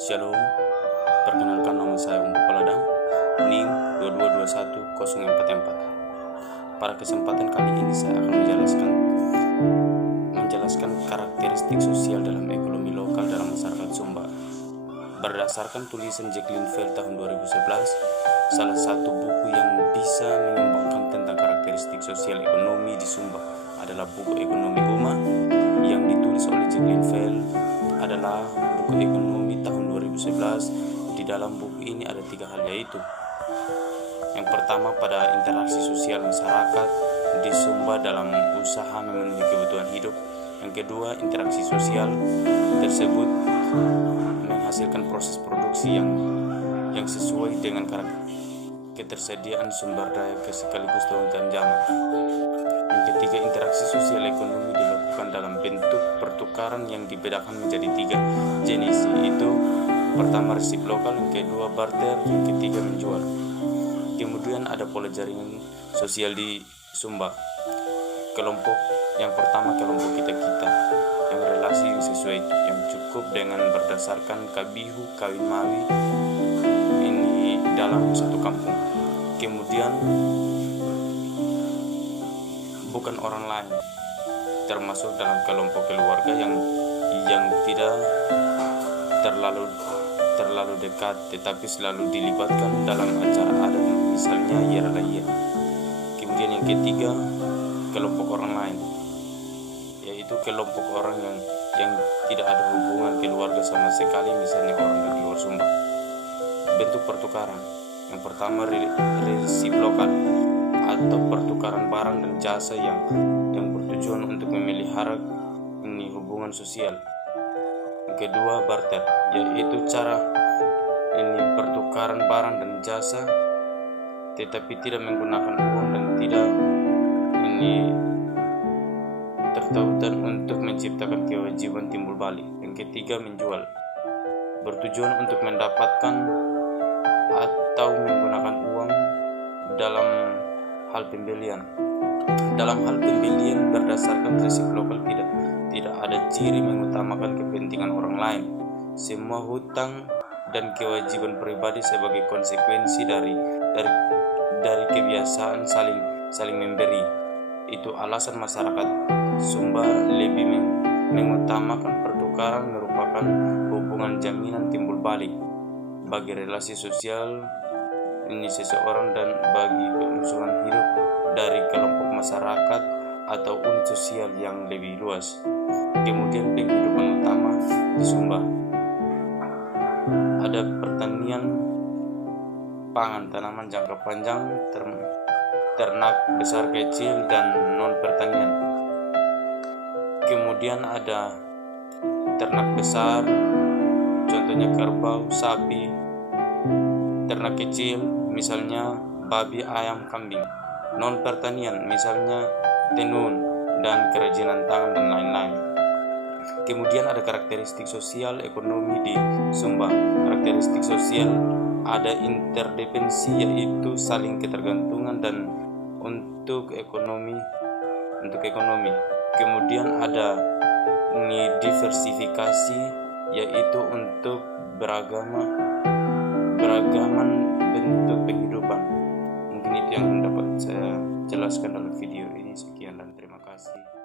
Shalom, perkenalkan nama saya Umbu Paladang, NIM 2221-044. Pada kesempatan kali ini saya akan menjelaskan karakteristik sosial dalam ekonomi lokal dalam masyarakat Sumba. Berdasarkan tulisan Jacqueline Fair tahun 2011, salah satu buku yang bisa mengembangkan tentang karakteristik sosial ekonomi di Sumba adalah buku Ekonomi Uma yang ditulis oleh Jacqueline Fair. Adalah buku ekonomi tahun 2011. Di dalam buku ini ada 3 hal, yaitu yang pertama pada interaksi sosial masyarakat di Sumba dalam usaha memenuhi kebutuhan hidup. Yang kedua, interaksi sosial tersebut menghasilkan proses produksi yang sesuai dengan ketersediaan sumber daya sekaligus kebutuhan zaman. Yang ketiga, interaksi sosial ekonomi dilakukan dalam bentuk pertukaran yang dibedakan menjadi 3 jenis, yaitu pertama resiprokal, yang kedua barter, yang ketiga menjual. Kemudian ada pola jaringan sosial di Sumba. Kelompok yang pertama, kelompok kita yang relasi yang sesuai, yang cukup dengan berdasarkan kabihu kawin mawi ini dalam satu kampung. Kemudian bukan orang lain, termasuk dalam kelompok keluarga yang tidak terlalu dekat, tetapi selalu dilibatkan dalam acara adat, misalnya Yeralaya. Kemudian yang ketiga, kelompok orang lain, yaitu kelompok orang yang tidak ada hubungan keluarga sama sekali, misalnya orang dari luar Sumba. Bentuk pertukaran yang pertama, resiprokal atau pertukaran barang dan jasa yang bertujuan untuk memelihara hubungan sosial. Yang kedua, barter, yaitu cara pertukaran barang dan jasa tetapi tidak menggunakan uang dan tidak tertautan untuk menciptakan kewajiban timbul balik. Yang ketiga, menjual, bertujuan untuk mendapatkan atau menggunakan uang dalam hal pembelian. Dalam hal pembelian berdasarkan resiprokal tidak ada ciri mengutamakan kepentingan orang lain. Semua hutang dan kewajiban pribadi sebagai konsekuensi dari kebiasaan saling memberi. Itu alasan masyarakat Sumba lebih mengutamakan pertukaran merupakan hubungan jaminan timbul balik bagi relasi sosial seseorang dan bagi kelangsungan hidup dari kelompok masyarakat atau unit sosial yang lebih luas. Kemudian penghidupan utama di Sumba ada pertanian pangan, tanaman jangka panjang, ternak besar kecil, dan non pertanian. Kemudian ada ternak besar, contohnya kerbau, sapi. Ternak kecil misalnya babi, ayam, kambing. Non pertanian misalnya tenun dan kerajinan tangan dan lain-lain. Kemudian ada karakteristik sosial ekonomi di Sumba. Karakteristik sosial ada interdependensi, yaitu saling ketergantungan dan untuk ekonomi. Kemudian ada diversifikasi, yaitu untuk beragaman bentuk kehidupan. Mungkin itu yang dapat saya jelaskan dalam video ini. Sekian dan terima kasih.